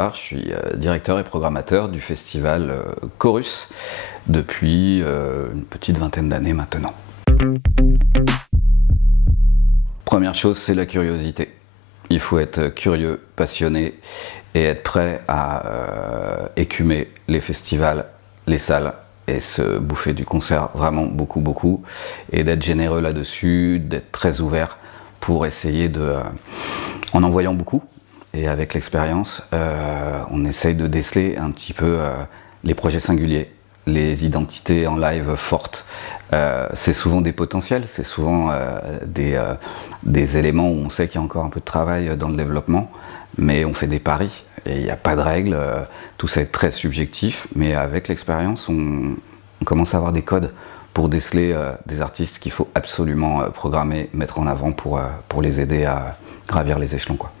César, je suis directeur et programmateur du festival Chorus depuis une petite vingtaine d'années maintenant. Première chose, c'est la curiosité. Il faut être curieux, passionné et être prêt à écumer les festivals, les salles et se bouffer du concert vraiment beaucoup et d'être généreux là-dessus, d'être très ouvert pour essayer de, en voyant beaucoup et avec l'expérience, on essaye de déceler un petit peu les projets singuliers, les identités en live fortes. C'est souvent des potentiels, c'est souvent des éléments où on sait qu'il y a encore un peu de travail dans le développement, mais on fait des paris et il n'y a pas de règles, tout ça est très subjectif, mais avec l'expérience on commence à avoir des codes pour déceler des artistes qu'il faut absolument programmer, mettre en avant pour les aider à gravir les échelons, quoi.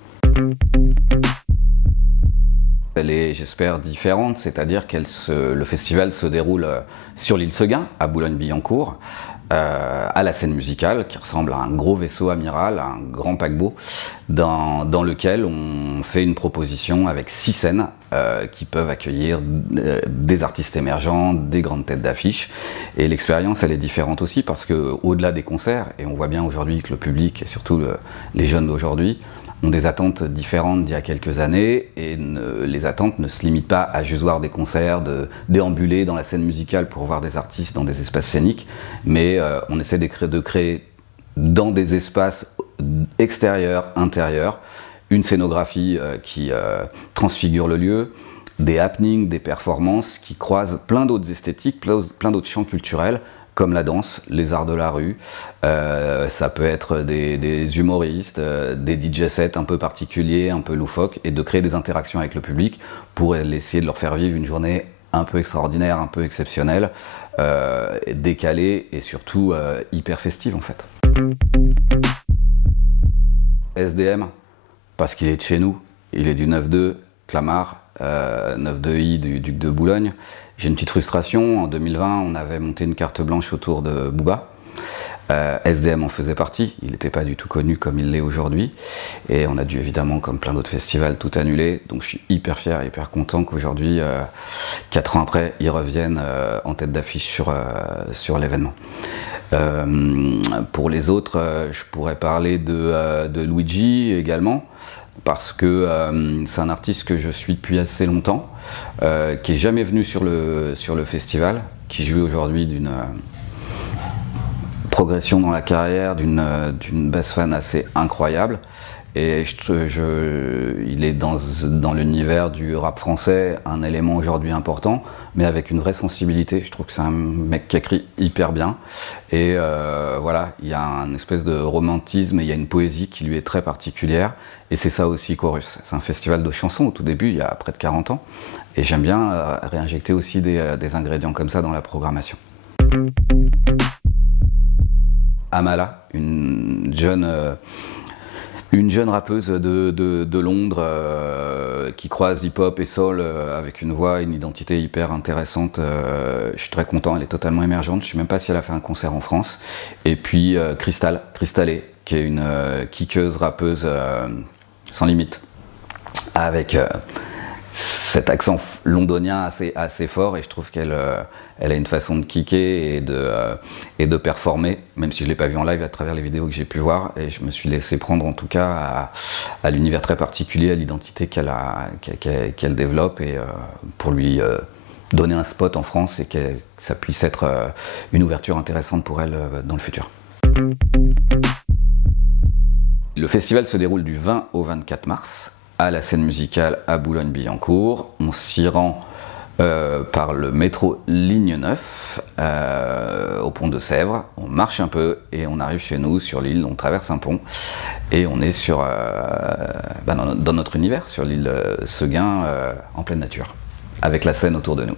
Elle est, j'espère, différente, c'est-à-dire que le festival se déroule sur l'île Seguin, à Boulogne-Billancourt, à la scène musicale, qui ressemble à un gros vaisseau amiral, un grand paquebot, dans lequel on fait une proposition avec 6 scènes qui peuvent accueillir des artistes émergents, des grandes têtes d'affiche. Et l'expérience, elle est différente aussi, parce qu'au-delà des concerts, et on voit bien aujourd'hui que le public, et surtout les jeunes d'aujourd'hui, ont des attentes différentes d'il y a quelques années, et les attentes ne se limitent pas à juste voir des concerts, de déambuler dans la scène musicale pour voir des artistes dans des espaces scéniques, mais on essaie de créer dans des espaces extérieurs, intérieurs, une scénographie qui transfigure le lieu, des happenings, des performances qui croisent plein d'autres esthétiques, plein d'autres champs culturels, comme la danse, les arts de la rue, ça peut être des humoristes, des DJ sets un peu particuliers, un peu loufoques, et de créer des interactions avec le public pour essayer de leur faire vivre une journée un peu extraordinaire, un peu exceptionnelle, décalée et surtout hyper festive en fait. SDM, parce qu'il est de chez nous, il est du 9-2, Clamart, 9-2i du Duc de Boulogne. J'ai une petite frustration, en 2020 on avait monté une carte blanche autour de Booba. SDM en faisait partie, il n'était pas du tout connu comme il l'est aujourd'hui. Et on a dû évidemment, comme plein d'autres festivals, tout annuler. Donc je suis hyper fier, hyper content qu'aujourd'hui, 4 ans après, ils reviennent en tête d'affiche sur l'événement. Pour les autres, je pourrais parler de Luigi également, parce que c'est un artiste que je suis depuis assez longtemps, qui n'est jamais venu sur le festival, qui jouit aujourd'hui d'une progression dans la carrière, d'une bass fan assez incroyable. Et il est dans l'univers du rap français un élément aujourd'hui important, mais avec une vraie sensibilité. Je trouve que c'est un mec qui écrit hyper bien. Et voilà, il y a une espèce de romantisme et il y a une poésie qui lui est très particulière. Et c'est ça aussi Chorus. C'est un festival de chansons au tout début, il y a près de 40 ans. Et j'aime bien réinjecter aussi des ingrédients comme ça dans la programmation. Amala, une jeune rappeuse de Londres qui croise hip-hop et soul avec une voix, une identité hyper intéressante. Je suis très content, elle est totalement émergente. Je ne sais même pas si elle a fait un concert en France. Et puis Crystalé, qui est une kickeuse, rappeuse sans limite, avec cet accent londonien assez fort, et je trouve qu'elle a une façon de kicker et de performer, même si je ne l'ai pas vu en live à travers les vidéos que j'ai pu voir, et je me suis laissé prendre en tout cas à l'univers très particulier, à l'identité qu'elle développe, et pour lui donner un spot en France et que ça puisse être une ouverture intéressante pour elle dans le futur. Le festival se déroule du 20 au 24 mars à la scène musicale à Boulogne-Billancourt. On s'y rend par le métro Ligne 9 au pont de Sèvres. On marche un peu et on arrive chez nous sur l'île, on traverse un pont et on est dans notre univers, sur l'île Seguin, en pleine nature, avec la Seine autour de nous.